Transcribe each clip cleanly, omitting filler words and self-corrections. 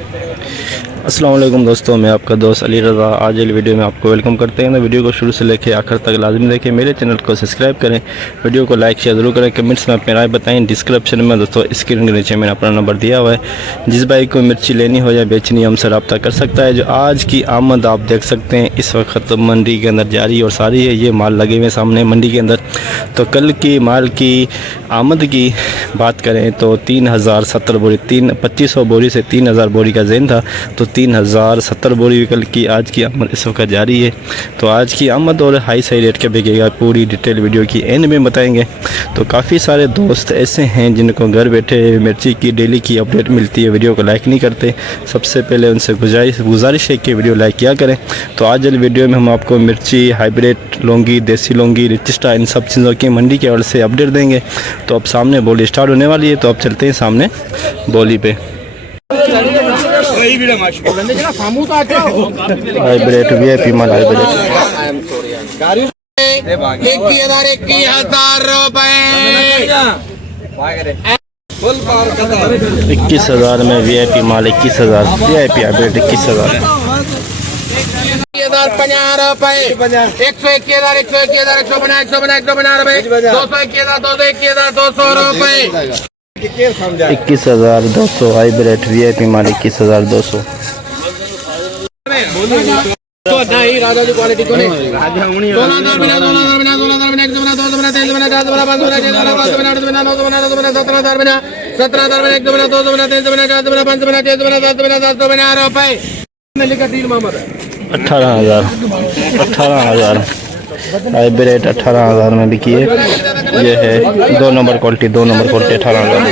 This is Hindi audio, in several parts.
अस्सलाम वालेकुम दोस्तों, मैं आपका दोस्त अली रज़ा। आज वाली वीडियो में आपको वेलकम करते हैं। तो वीडियो को शुरू से लेकर आखिर तक लाजमी देखें। मेरे चैनल को सब्सक्राइब करें, वीडियो को लाइक शेयर ज़रूर करें, कमेंट्स में अपनी राय बताएं। डिस्क्रिप्शन में दोस्तों स्क्रीन के नीचे मैंने अपना नंबर दिया हुआ है। जिस भाई को मिर्ची लेनी हो या बेचनी हमसे रब्ता कर सकता है। जो आज की आमद आप देख सकते हैं इस वक्त मंडी के अंदर जारी और सारी है। ये माल लगे हुए सामने मंडी के अंदर। तो कल की माल की आमद की बात करें तो 3070 बोरी 2500 बोरी से 3000 बोरी का ज़ेन था। तो 3070 बोरी कल की आज की आमद इस वक्त जारी है। तो आज की आमद और हाई सही रेट का बिकेगा पूरी डिटेल वीडियो की एंड में बताएंगे। तो काफ़ी सारे दोस्त ऐसे हैं जिनको घर बैठे मिर्ची की डेली की अपडेट मिलती है, वीडियो को लाइक नहीं करते। सबसे पहले उनसे गुजारिश है कि वीडियो लाइक किया करें। तो आज वाली वीडियो में हम आपको मिर्ची हाइब्रिड लौंगी, देसी लौंगी, रिचिस्टा, इन सब चीज़ों की मंडी के हवाले से अपडेट देंगे। तो अब सामने बोली स्टार्ट होने वाली है, तो अब चलते हैं सामने बोली पे। हाइब्रिड वीआईपी माल हाइब्रिड 21,000 में वीआईपी माल 21,000 वीआईपी हाइब्रिड 21,000 ₹50 121,000 21,200 हाइब्रिड वीआईपी माल 21,200 राजा क्वालिटी तो नहीं 18,000 हाइब्रिड 18,000 में बिकी है। ये है 2 नंबर क्वालिटी 18,000।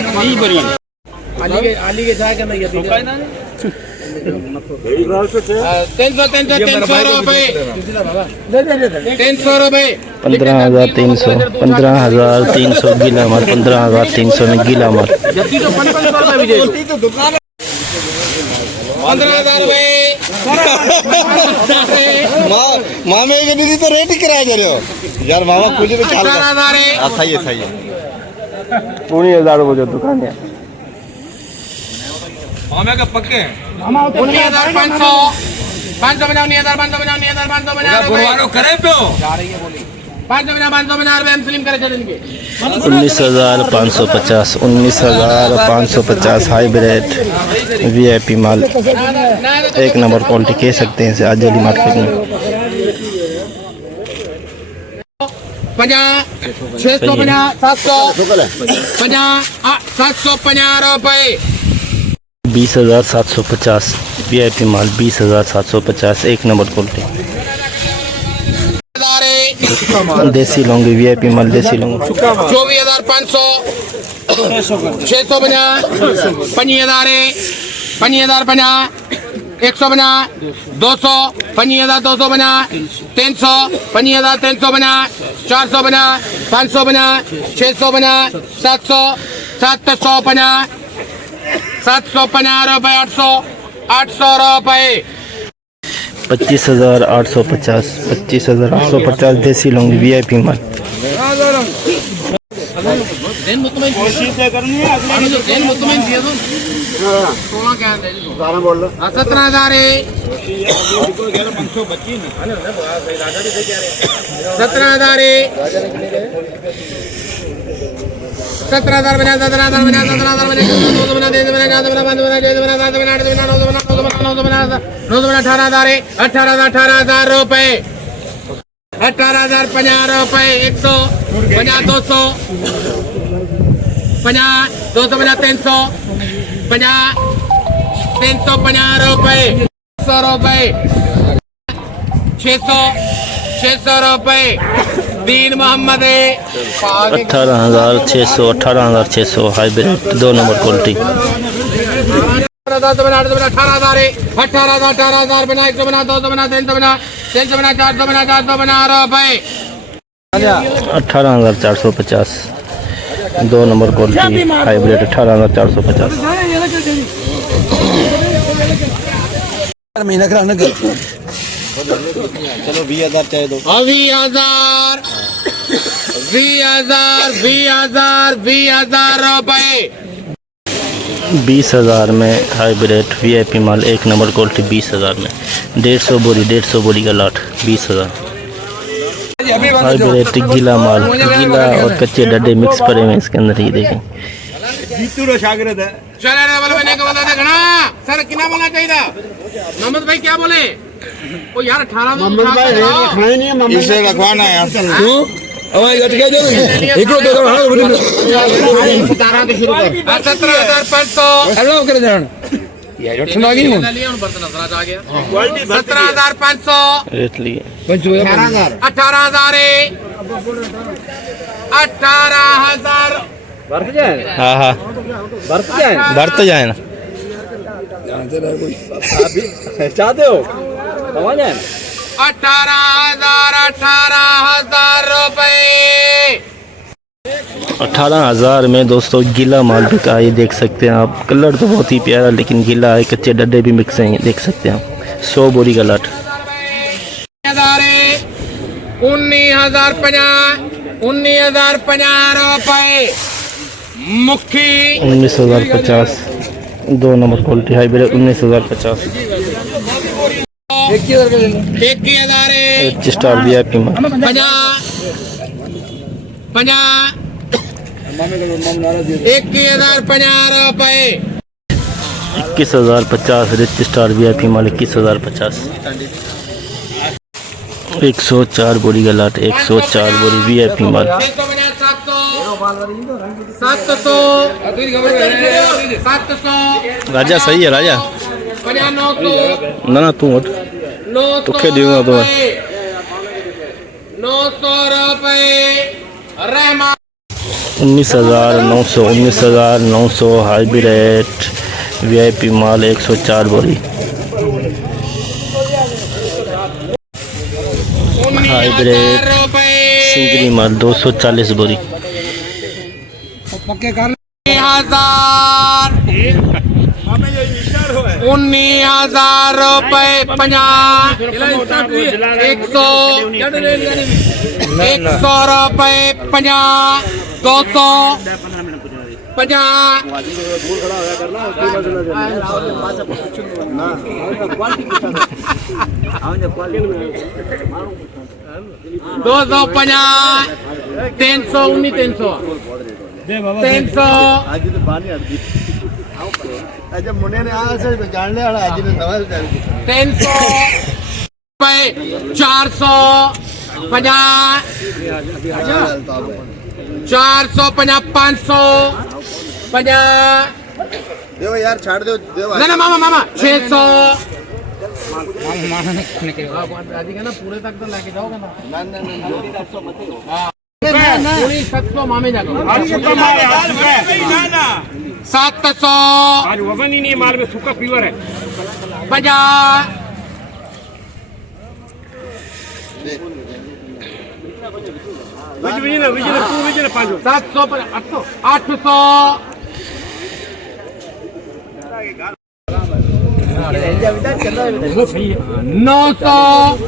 15,300 गीला माल 15,300 में गीला माल मामे के दीदी तो रेट ही किराया दे रहे हो यार। मामा कुछ भी चाल सही है 19,000 वो जो दुकान है मामे का पक्के हैं 19,500 करे पे हो 19,550 हाइब्रिड वीआईपी माल एक नंबर क्वालिटी कह सकते हैं इसे आज जली मार्केट में 20,750 वीआईपी माल 20,750 एक नंबर क्वालिटी। देसी लौंगी वीआईपी माल देसी लौंगी 24,500 650 25,000 25,050 150 200 25,250 300 25,350 450 550 650 700 750 750 रुपये 800 रुपये 25,850 देसी लौंगी वीआईपी माल 18,000 रुपये 18,050 रुपये 150 200 50 250 300 50 350 रुपये 100 रुपये 600 रुपये 3 मोहम्मद 18,600 हाइब्रिड 2 नंबर क्वालिटी 18,000 बना 100 बना 200 बना 300 बना 400 बना रुपये 18,450 2 नंबर क्वालिटी हाइब्रिड 18,450 महीना कराना चलो 20,000 चाहे दो 20,000 20,000 रुपए 20,000 में हाइब्रिड VIP माल 1 नंबर क्वालिटी 20,000 में 150 बोरी का लाट 20,000। हाइब्रिड गीला माल, गीला और कच्चे डड्डे मिक्स पड़े हुए इसके अंदर, ये देखें। सर कितना बोलना चाहिए? मोहम्मद भाई क्या बोले? ओ यार 18 इसे रखवाना है यार। 17,500 रेट लिए 18,000 18,000 हाँ हाँ बढ़ते जाए ना। 18,000 रुपए। 18,000 में दोस्तों गीला माल बिका है, ये देख सकते हैं आप। कलर तो बहुत ही प्यारा लेकिन गीला है, कच्चे डड्डे भी मिक्स हैं, ये देख सकते हैं आप। 100 बोरी का लाट 19,050 रुपए। मुखी 19,050 2 number quality hybrid 19,050। 21,000 star VIP माल 21,050 रुपए। 21,050 रिच स्टार VIP माल 21,050। 104 बोरी का लाट 104 बोरी VIP माल 700 राजा सही है राजा 900 ना ना तू उठ तुखे दूंगा तो 900 रुपए। रहमान 19,900 हाइब्रिड VIP माल 104 बोरी हाइब्रिड सिंगरी माल 240 बोरी 19,000 रुपए 50 100 रुपए 50 200 50 250 300 अच्छा मुन्ने ने आज से जानने वाला आज ने नवा 300 रुपए 450 450 500 50 देव यार छाड़ दो देव ना मामा 600 पूरे तक तो लेके जाओगे ना पूरी 700 मामे जाओ 700 आज वजन ही नहीं है माल में, सूखा प्योर है। 50 700 800 900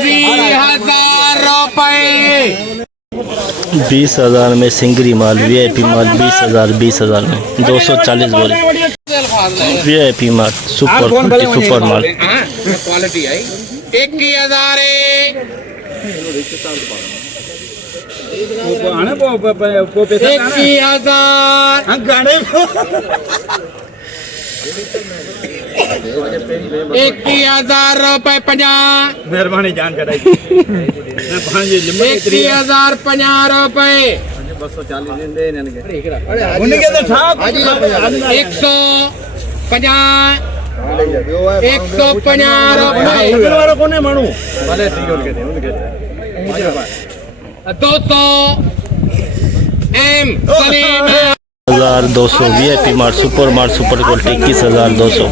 20,000 रुपए 20,000 में सिंगरी माल VIP माल 20,000 में 240 बोरी VIP माल सुपर माल क्वालिटी है 21,000 21,000 रुपए 50 मेहरबानी जान चढ़ाई 21,050 रुपए 150 रुपए 200 M सलीम 21,200 VIP माल सुपर क्वालिटी 21,200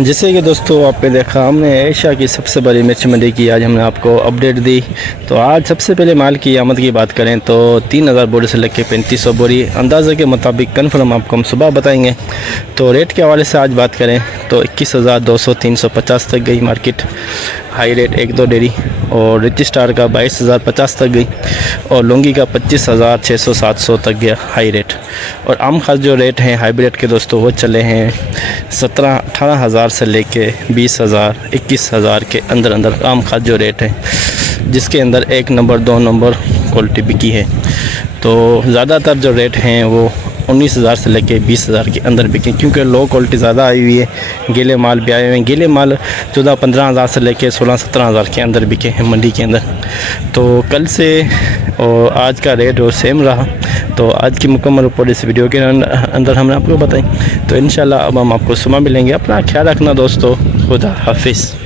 जैसे कि दोस्तों आपने देखा, हमने एशिया की सबसे बड़ी मिर्च मंडी की आज हमने आपको अपडेट दी। तो आज सबसे पहले माल की आमद की बात करें तो 3000 बोरी से लेकर 3500 बोरी अंदाज़े के मुताबिक कन्फर्म आपको हम सुबह बताएंगे। तो रेट के हवाले से आज बात करें तो 21,200 350 तक गई मार्केट हाई रेट 1-2 डेरी, और रिच स्टार का 22,050 तक गई, और लौंगी का 25,600-700 तक गया हाई रेट। और आम खास जो रेट हैं हाइब्रिड के दोस्तों वो चले हैं 17-18,000 से लेके 20,000 21,000 के अंदर अंदर आम खास जो रेट है, जिसके अंदर 1 नंबर 2 नंबर क्वालिटी बिकी है। तो ज़्यादातर जो रेट हैं वो 19,000 से लेके 20,000 के अंदर बिके, क्योंकि लो क्वालिटी ज़्यादा आई हुई है। गीले माल भी आए हुए हैं, गीले माल 14-15,000 से लेके 16-17,000 के अंदर बिके हैं मंडी के अंदर। तो कल से और आज का रेट वो सेम रहा। तो आज की मुकम्मल रिपोर्ट इस वीडियो के अंदर हमने आपको बताई। तो इंशाल्लाह अब हम आपको सुबह मिलेंगे। अपना ख्याल रखना दोस्तों, खुदा हाफिज़।